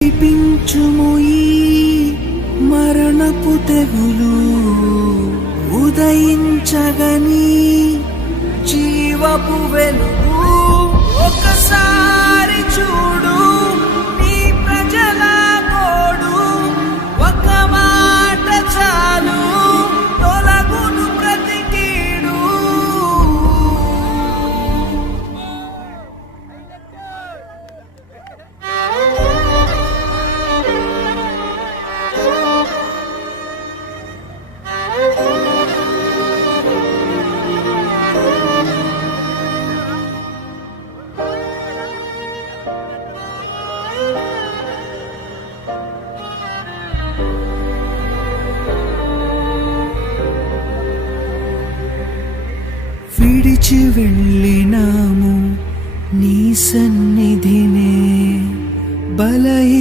వినిపించుము ఈ మరణపు తెగులు, ఉదయించగని జీవపు వెలుగు. ఒకసారి చూడు నీ ప్రజల గోడు, ఒక మాట చాలు తొలగును ప్రతి కీడు. విడిచి వెళ్ళినాము నీ సన్నిధినే, బలహీన